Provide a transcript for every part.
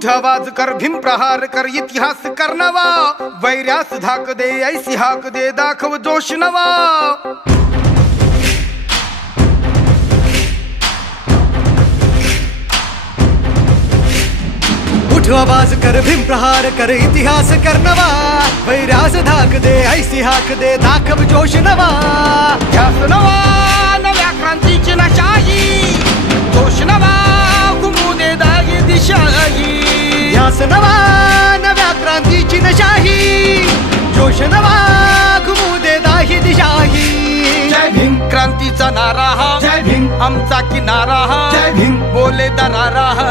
उठ आवाज कर, भीम प्रहार कर, इतिहास कर नवा, वैर्यास धाक दे, ऐसी हाक दे, दाखव जोश नवा. उठ आवाज कर, भीम प्रहार कर, इतिहास कर नवा, वैर्यास धाक दे, ऐसी हाक दे, दाखव जोश नवा. ध्यास नवा नव्या क्रांतीची नशाही, जोश नवा घुमू दे दागी दिशाही. ध्यास नवा नव्या क्रांतीची नशाही, जोश नवा घुमू दे दाही दिशाही. जय भीम क्रांतीचा नारा हा, जय भीम आमचा किनारा हा, जय भीम बोले दरारा हा,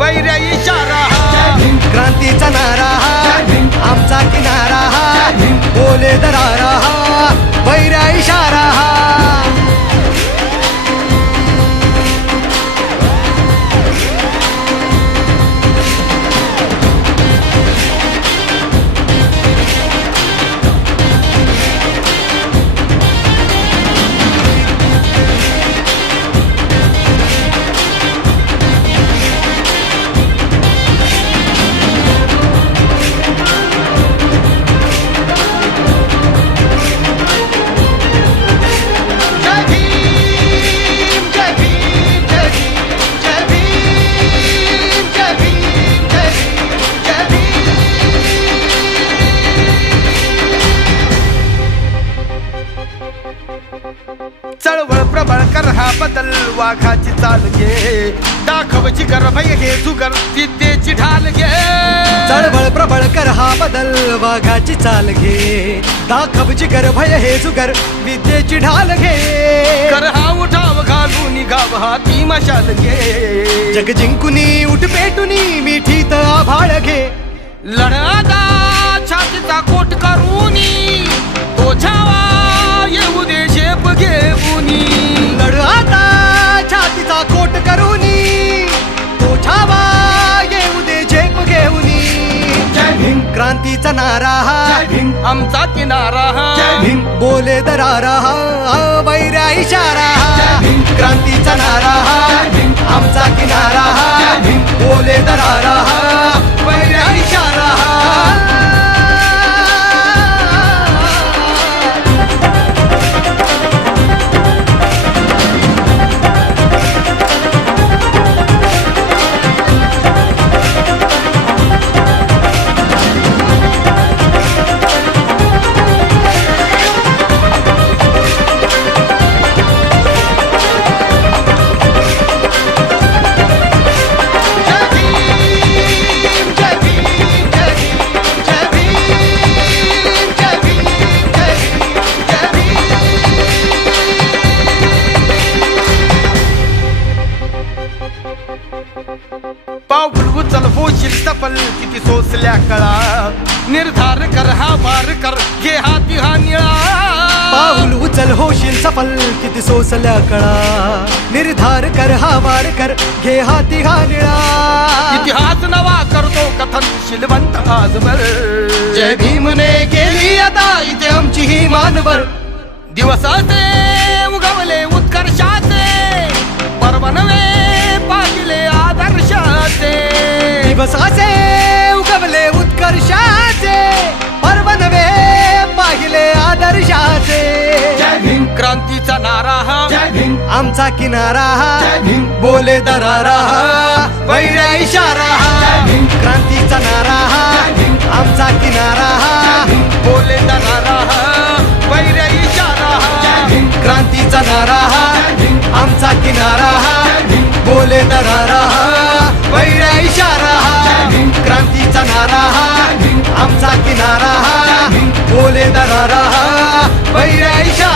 वैर्य इशारा हा. जय भीम क्रांतीचा नारा हा, जय भीम आमचा किनारा हा, जय भीम बोले दरारा हा, वैर्य इशारा हा. चळवळ प्रबळ कर हा बदल, वाघाची चाल घे, दाखव जिगर भय हे जुगर, विद्येची ढाल घे. चळवळ प्रबळ कर हा बदल, वाघाची चाल घे, दाखव जिगर भय हे जुगर, विद्येची ढाल घे. कर हा उठाव घालून गाव हाती मशाल घे. जग जिंकुनी उठ पेटुनी, मिठीत आभाळ घे. लढादा छातीचा कोट करूनी, तो छावा येऊ दे शेप घेऊनी. लढ आता छातीचा कोट करूनी, तो छावा येऊ दे झेप घेऊनी. जय भीम क्रांतीचा नारा हा, जय भीम आमचा किनारा हा, जय भीम बोले दरारा हा, वैर्या इशारा हा. जय भीम क्रांतीचा नारा हा, जय भीम आमचा किनारा हा, जय भीम बोले दरारा हा, वैर्या इशारा हा. पाऊल उचल होशील सफल, किती सोसल्या कळा, निर्धार कर हा वार कर, घे हाती हा निळा. पाऊल उचल होशील सफल, किती सोसल्या कळा, निर्धार कर हा वार कर, घे हाती हा निळा. इतिहास नवा करतो कथन शिलवंत आजवर. जय भीमने केली आता इथे आमची ही मानवर. दिवसाचे उगवले उत्कर्षाचे, पर्व नवे पाहिले आदर्शाचे. दिवसाचे उगवले उत्कर्षाचे, पर्व नवे पाहिले आदर्शाचे. जय भीम क्रांतीचा नारा हा, जय भीम आमचा किनारा हा, जय भीम बोले दरारा हा, वैर्य इशारा हा. जय भीम क्रांतीचा नारा हा, जय भीम आमचा किनारा हा, जय भीम बोले दरारा हा, वैर्य इशारा हा. जय भीम क्रांतीचा नारा हा, जय भीम आमचा किनारा हा, जय भीम बोले दरारा हा, वैर्य इशारा हा. जय भीम क्रांतीचा नारा हा, जय भीम आमचा किनारा हा, जय भीम बोले दरारा हा, वैर्य इशारा.